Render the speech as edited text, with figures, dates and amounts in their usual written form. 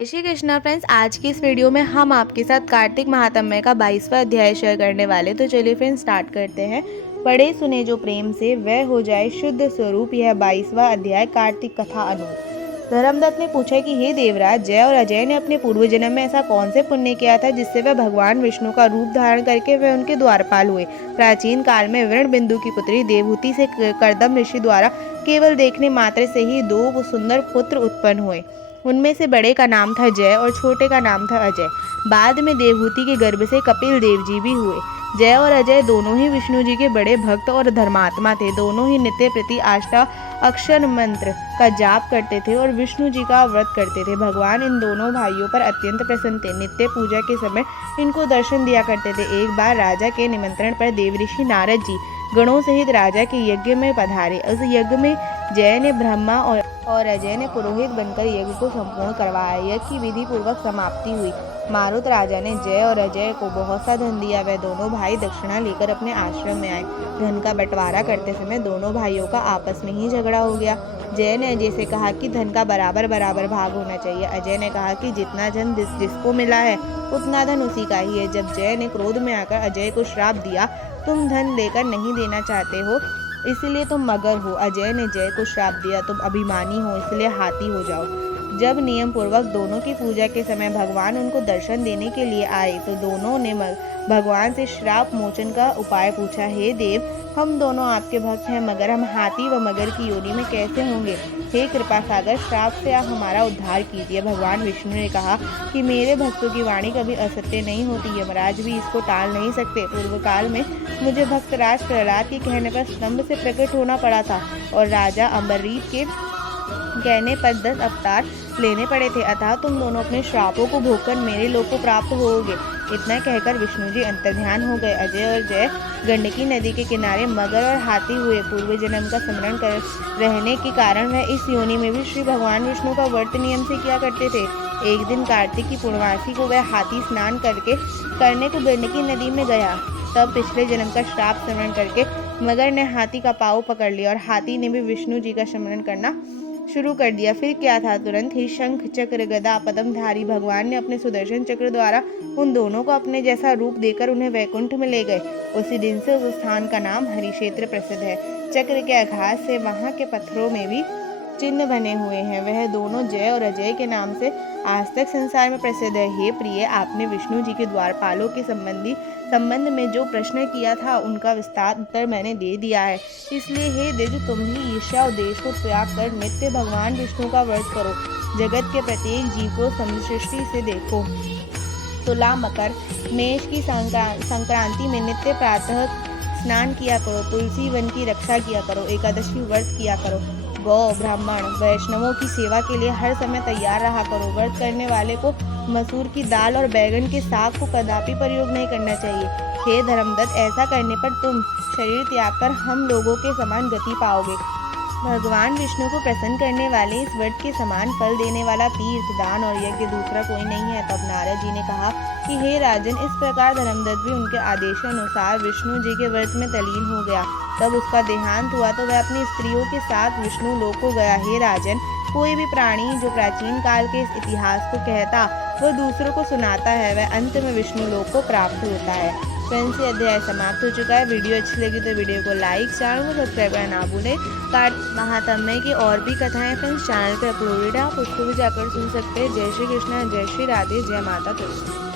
Shri Krishna friends, आज की इस वीडियो में हम आपके साथ कार्तिक महात्म्य का 22वां अध्याय शेयर करने वाले। तो चलिए फ्रेंड्स स्टार्ट करते हैं। पढ़े सुने जो प्रेम से वह हो जाए शुद्ध स्वरूप। यह 22वां अध्याय कार्तिक कथा अनूप। धर्मदत्त ने पूछा कि हे देवराज, जय और अजय ने अपने पूर्व जन्म में ऐसा कौन से पुण्य किया था जिससे वह भगवान विष्णु का रूप धारण करके वह उनके द्वारपाल हुए। प्राचीन काल में वृण बिंदु की पुत्री देवहूति से कर्दम ऋषि द्वारा केवल देखने मात्र से ही दो सुंदर पुत्र उत्पन्न हुए। उनमें से बड़े का नाम था जय और छोटे का नाम था अजय। बाद में देवहूति के गर्भ से कपिल देव जी भी हुए। जय और अजय दोनों ही विष्णु जी के बड़े भक्त और धर्मात्मा थे। दोनों ही नित्य प्रति आष्टा अक्षर मंत्र का जाप करते थे और विष्णु जी का व्रत करते थे। भगवान इन दोनों भाइयों पर अत्यंत प्रसन्न थे। नित्य पूजा के समय इनको दर्शन दिया करते थे। एक बार राजा के निमंत्रण पर देवऋषि नारद जी गणों सहित राजा के यज्ञ में पधारे। उस यज्ञ में जय ने ब्रह्मा और अजय ने पुरोहित बनकर यज्ञ को संपूर्ण करवाया। यज्ञ की विधि पूर्वक समाप्ति हुई। मारुत राजा ने जय और अजय को बहुत सा धन दिया। वह दोनों भाई दक्षिणा लेकर अपने आश्रम में आए। धन का बंटवारा करते समय दोनों भाइयों का आपस में ही झगड़ा हो गया। जय ने अजय से कहा कि धन का बराबर बराबर भाग होना चाहिए। अजय ने कहा कि जितना धन जिसको मिला है उतना धन उसी का ही है। जब जय ने क्रोध में आकर अजय को श्राप दिया, तुम धन लेकर नहीं देना चाहते हो इसलिए तुम मगर हो। अजय ने जय को श्राप दिया, तुम अभिमानी हो इसलिए हाथी हो जाओ। जब नियम पूर्वक दोनों की पूजा के समय भगवान उनको दर्शन देने के लिए आए तो दोनों ने भगवान से श्राप मोचन का उपाय पूछा। हे देव, हम दोनों आपके भक्त हैं, मगर हम हाथी व मगर की योनि में कैसे होंगे? हे कृपा सागर, श्राप से आप हमारा उद्धार कीजिए। भगवान विष्णु ने कहा कि मेरे भक्तों की वाणी कभी असत्य नहीं होती। यमराज भी इसको टाल नहीं सकते। पूर्व काल में मुझे भक्तराज प्रहलाद के कहने पर स्तंभ से प्रकट होना पड़ा था और राजा अम्बरीश के कहने पर 10 अवतार लेने पड़े थे। अतः तुम दोनों अपने श्रापों को भोगकर मेरे लोक को प्राप्त होगे। इतना कहकर विष्णु जी अंतर्ध्यान हो गए। अजय और जय गंडकी नदी के किनारे मगर और हाथी हुए। पूर्व जन्म का स्मरण कर रहने के कारण वह इस योनि में भी श्री भगवान विष्णु का व्रत नियम से किया करते थे। एक दिन कार्तिक की पूर्णमासी को वह हाथी स्नान करने को गंडकी नदी में गया। तब पिछले जन्म का श्राप स्मरण करके मगर ने हाथी का पाँव पकड़ लिया और हाथी ने भी विष्णु जी का स्मरण करना शुरू कर दिया। फिर क्या था, तुरंत ही शंख चक्र गदा पद्मधारी भगवान ने अपने सुदर्शन चक्र द्वारा उन दोनों को अपने जैसा रूप देकर उन्हें वैकुंठ में ले गए। उसी दिन से उस स्थान का नाम हरिक्षेत्र प्रसिद्ध है। चक्र के आघात से वहां के पत्थरों में भी चिन्ह बने हुए हैं। वह दोनों जय और अजय के नाम से आज तक संसार में प्रसिद्ध है। हे प्रिय, आपने विष्णु जी के द्वारपालों के संबंध में जो प्रश्न किया था उनका विस्तार उत्तर मैंने दे दिया है। इसलिए हे देव, तुम ही ईर्ष्या और देश को त्याग कर नित्य भगवान विष्णु का व्रत करो। जगत के प्रत्येक जीव को समदृष्टि से देखो। तुला, मकर, मेष की संक्रांति में नित्य प्रातः स्नान किया करो। तुलसी वन की रक्षा किया करो। एकादशी व्रत किया करो। गौ, ब्राह्मण, वैष्णवों की सेवा के लिए हर समय तैयार रहा करो। व्रत करने वाले को मसूर की दाल और बैगन के साग को कदापि प्रयोग नहीं करना चाहिए। हे धर्मदत्त, ऐसा करने पर तुम शरीर त्याग कर हम लोगों के समान गति पाओगे। भगवान विष्णु को प्रसन्न करने वाले इस व्रत के समान फल देने वाला तीर्थ, दान और यज्ञ दूसरा कोई नहीं है। तब नारद जी ने कहा कि हे राजन, इस प्रकार धर्मदत्त भी उनके आदेशानुसार विष्णु जी के व्रत में तल्लीन हो गया। तब उसका देहांत हुआ तो वह अपनी स्त्रियों के साथ विष्णु लोक को गया। हे राजन, कोई भी प्राणी जो प्राचीन काल के इस इतिहास को कहता वह दूसरों को सुनाता है, वह अंत में विष्णु लोक को प्राप्त होता है। फ्रेंड्स, ये अध्याय समाप्त हो चुका है। वीडियो अच्छी लगी तो वीडियो को लाइक, चैनल को सब्सक्राइब करना ना भूलें। कार्तिक महात्म्य की और भी कथाएं फ्रेंड्स चैनल पर अपलोडेड है, आप उसको भी जाकर सुन सकते हैं। जय श्री कृष्णा, जय श्री राधे, जय माता तुलसी।